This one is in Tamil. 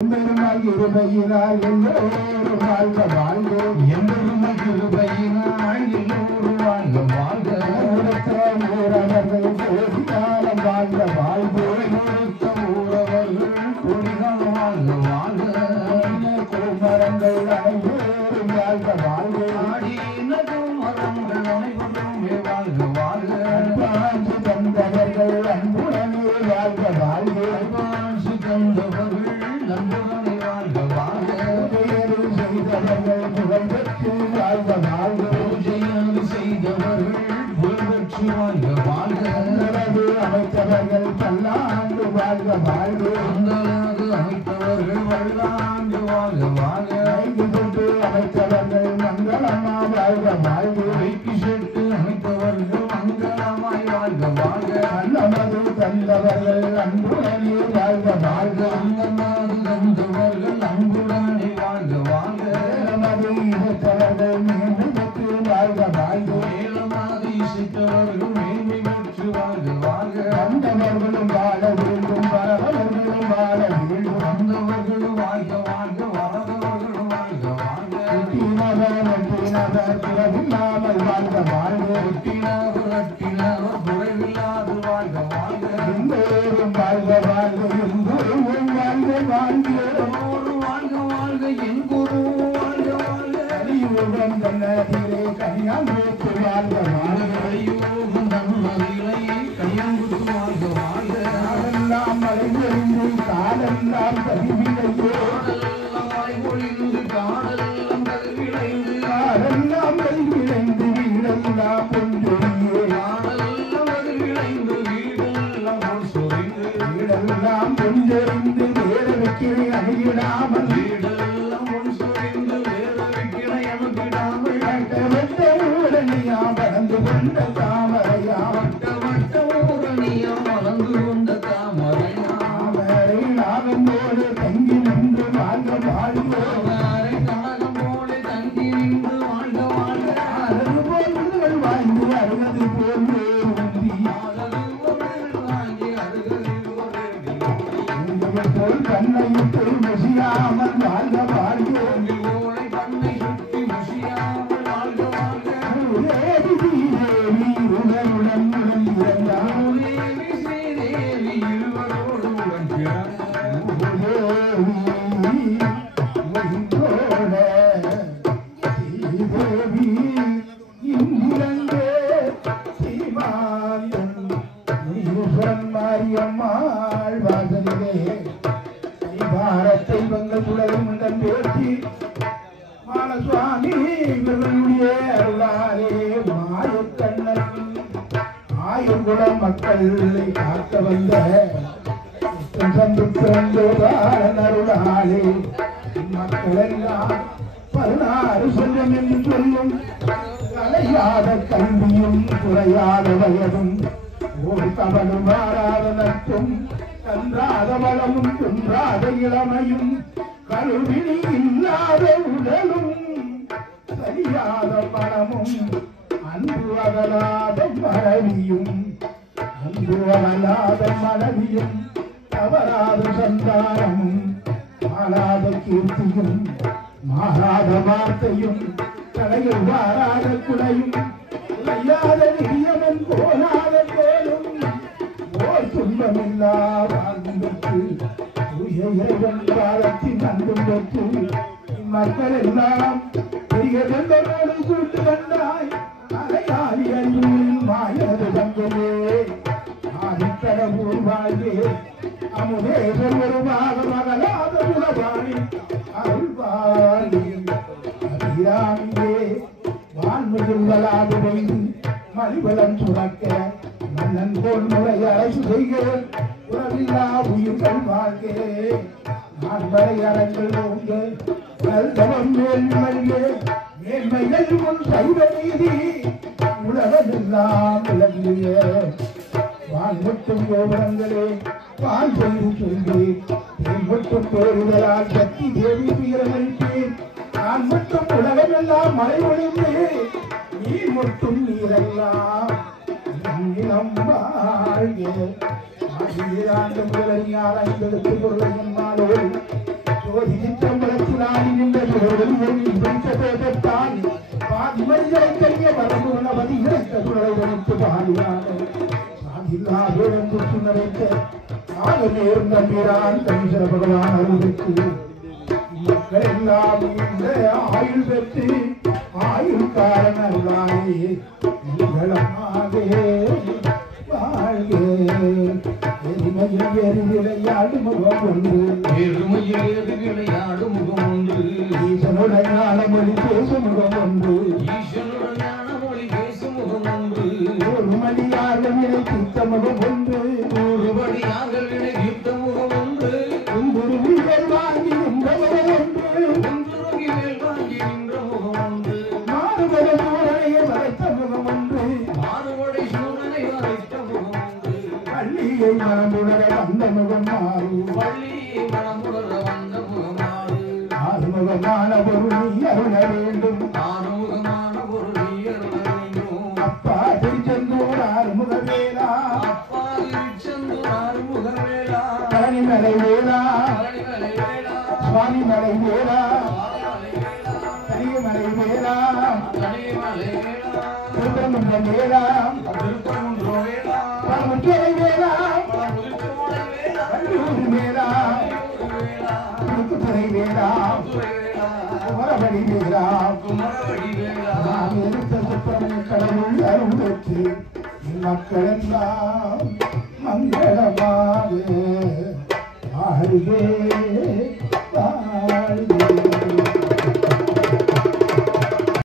இருபையினால் எல்லோரும் வாழ்க வாழ்க எந்தொருமை இருபையினால் எல்லோரும் வாழ்க வாழ்க கொடுத்த ஊரவர்கள் கோடிகாலம் வாழ்க வாழ்க கொடுத்த ஊரவர்கள் கோடிகாலம் வாழ்க வாழ்க கோமரங்கள் அனைவரும் வாழ்க வாழ்க ஆடின கோமரங்கள் அனைவரும் வாழ்க வாழ்க பாஞ்சு தந்தவர்கள் அன்புடனே வாழ்க வாழ்க பாஞ்சு தந்தவர்கள் நம்புடனே வாழ்க வாழ்க பூஜையது செய்தவர்கள் புகழ் பெற்று வாழ்க வாழ்க பூஜையது செய்தவர்கள் புகழ் பெற்று வாழ்க வாழ்க அந்தளவு அமைத்தவர்கள் பல்லாண்டு வாழ்க வாழ்க அந்தளவு அமைத்தவர்கள் பல்லாண்டு வாழ்க வாழ்க ஐந்து தொட்டு அமைத்தவர்கள் மங்களமா வாழ்க வாழ்க வைக்கு செட்டு அமைத்தவர்கள் மங்களமாய் வாழ்க வாழ்க நல்லமது தந்தவர்கள் அன்புடனே வாழ்க வாழ்க அங்கமாது தந்தவர்கள் அன்புடனே வாழ்க வாழ்க ஏலமது இசைத்தவர்கள் மேன்மை பெற்று வாழ்க வாழ்க ஏலமது இசைத்தவர்கள் மேன்மை பெற்று வாழ்க வாழ்க வந்தவர்களும் வாழ வேண்டும் வரவர்களும் வாழ வேண்டும் வந்தவர்களும் வாழ்க வாழ்க வரவர்களும் வாழ்க வாழ்க வெற்றினவர் வெற்றினவர் குறைவில்லாமல் வாழ்க வாழ்க வெற்றினவர் வெற்றினவர் குறைவில்லாது வாழ்க வாழ்க எந்தோரும் வாழ்க வாழ்க எந்தோரும் வாழ்க வாழ்க எல்லோரும் வாழ்க வாழ்க எங்கோரும் வாழ்க வாழ்க அறிவுடன் தன்னதிலே கனியாங்குத்து வாழ்க வாழ்க அறிவுடன் தன்னதிலே கனியாங்குத்து வாழ்க வாழ்க காலெல்லாம் மழை பொழிந்து காலெல்லாம் கதிவிளைந்து காலெல்லாம் மழை பொழிந்து காலெல்லாம் கதிவிளைந்து காலெல்லாம் கதிவிளைந்து வீடெல்லாம் பொஞ்சொழியே காலெல்லாம் கதிவிளைந்து வீடெல்லாம் பொஞ்சொழிந்து வீடெல்லாம் பொஞ்சொழிந்து வேற வைக்கிறை அணுகிடாமல் வீடெல்லாம் பொஞ்சொழிந்து வேற வைக்கிறை அணுகிடாமல் வட்ட வட்ட ஊரணியா வளர்ந்து கொண்ட தாமரையா வட்ட வட்ட ஊரணியா வளர்ந்து கொண்ட தாமரையா அவரை நாகம்போடு தங்கி நின்று வாழ்க வாழ்க அவரை நாகம்போடு தங்கி நின்று வாழ்க வாழ்க அழகு போல் வாழ்ந்து அருகது போல் வேறுந்தி அழகு போல் வாங்கி அருகது போல் கண்ணையிட்டு முசியாமல் வாழ்க வாழ்க ஓலை கண்ணை சுற்றி முசியாமல் வாழ்க வாழ்க தேவி ஸ்ரீதேவி உடனுடன் உடன் பிறந்தார் தேவி ஸ்ரீதேவி இருவரோடு உடன் பிறந்தார் தேவி மகிழ்ந்தோட ஸ்ரீதேவி இந்திரந்தே ஸ்ரீமாந்தன் நீருடன் மாரியம்மாள் வாசலிலே பாரத்தை வந்த குலகம் உடன் பேசி மானசுவாமி இவர்களுடைய அருளாலே மாயக்கண்ணன் ஆயுர்குலம் மக்களை காக்க வந்த அருளாலே மக்கள் எல்லாம் 16 செல்வம் என்று சொல்லும் கலையாத கல்வியும் குறையாத வயதும் ஒரு தவறு மாறாத நட்பும் கன்றாத வளமும் குன்றாத இளமையும் கருவிழி இல்லாத உடலும் சரியாத பணமும் அன்பு அகலாத மனைவியும் அன்பு அகலாத மனைவியும் தவறாத சந்தானமும் மாறாத கீர்த்தியும் மாறாத வார்த்தையும் கடையில் வாராத குலையும் குலையாத நிதியமும் போனாத கோலும் ஓர் துன்பமில்லா வாழ்ந்துக்கு தூயவன் காலத்தின் அன்பும் பெற்று மக்கள் எல்லாம் பெரிய வெள்ளரோடு கூட்டு கண்டாய் அலையாடி அறிவின் மாயது தங்கமே ஆதிக்கடவுள் வாழ்வே அமுதே ஒருவாக மகளாத உலகாணி அருள்வாழி அபிராமியே வான்முகில்களாது வைத்து மலிவளம் சுரக்க மன்னன் போல் முறை அரசு செய்கிறேன் உறவில்லா உயிர்கள் வாழ்க்கே நான் வரை அரங்கள் ஓங்க நல்தவம் மேல்மல்லே மேன்மைகள் முன் சைவ நீதி உலகமெல்லாம் விளங்கிய வான்முட்டும் கோபுரங்களே வான் செய்து சொல்லி தேன்முட்டும் பேருதலால் சக்தி தேவி வீரமைப்பேன் நான் மட்டும் உலகமெல்லாம் மழை ஒழிந்து நீர் மட்டும் நீரெல்லாம் இளம் வாழ்க ஆண்டு முதல் 5 பொருளையும் மனிதரை தெரிய மரபு உணவதி இழைத்த துணை வைத்து பாடியான சாதில்லா வேடம் குற்று நிறைத்த ஆக நேர்ந்த மீரான் கணேசர பகவான் அருளுக்கு மக்கள் எல்லாம் இந்த ஆயுள் பெற்று ஆயுள் காரண அருளாயே நீங்களமாகவே வாழ்க. எருமையில் வேறு விளையாடு முகம் ஒன்று, எருமையில் ஏறு விளையாடு முகம் ஒன்று, ஈசனுடைய ஞானமொழி பேசும் முகம் ஒன்று, ஈசனுடைய ஞானமொழி பேசும் முகம் ஒன்று, ஒரு மணியாக வினை தீர்த்த முகம் ஒன்று, ஒருபடியாக வினை தீர்த்த முகம் ஒன்று, குங்குருவிகள் வாங்கி நின்ற முகம் ஒன்று, குன்றுருகிவேல் வாங்கி நின்ற முகம் ஒன்று, மாறுபட சூழலையை மறைத்த முகம் ஒன்று, மாறுபடை சூழலை வரைத்த முகம் ஒன்று, பள்ளியை மனமுடர வந்த முகம் மாறு, பள்ளியை மனமுடர வந்த முகம் மாறு, ஆறுமுகமான பொருள் நீ அருள வேண்டும், ஆறுமுகமான பொருள் அருள வேண்டும், அப்பா திருச்செந்தூர் ஆறுமுகவேலா, அப்பா திருச்செந்தூர் ஆறுமுகவேலா, பழனிமலை வேலா, பழனிமலை வேலா, சுவாமிமலை வேலா, சுவாமிமலை வேலா, கனிமலை வேலா, கனிமலை வேலா, திருப்பரங்குன்றம் வேலா, திருப்பரங்குன்றம் வேலா, பழமுத்துறை வேலா, பழமுதிர்ச்சோலை வேலா, வள்ளியூர் வேலா, வள்ளியூர் வேலா, திருக்குத்துறை வேலா, துறை வேலா, குமரவழி வேலா, குமரவழி வேலா, நாம் எடுத்த சுப்பிரமணிய கடவுள் அருள் பெற்று மக்களெல்லாம் மங்களமாக வாழ்க.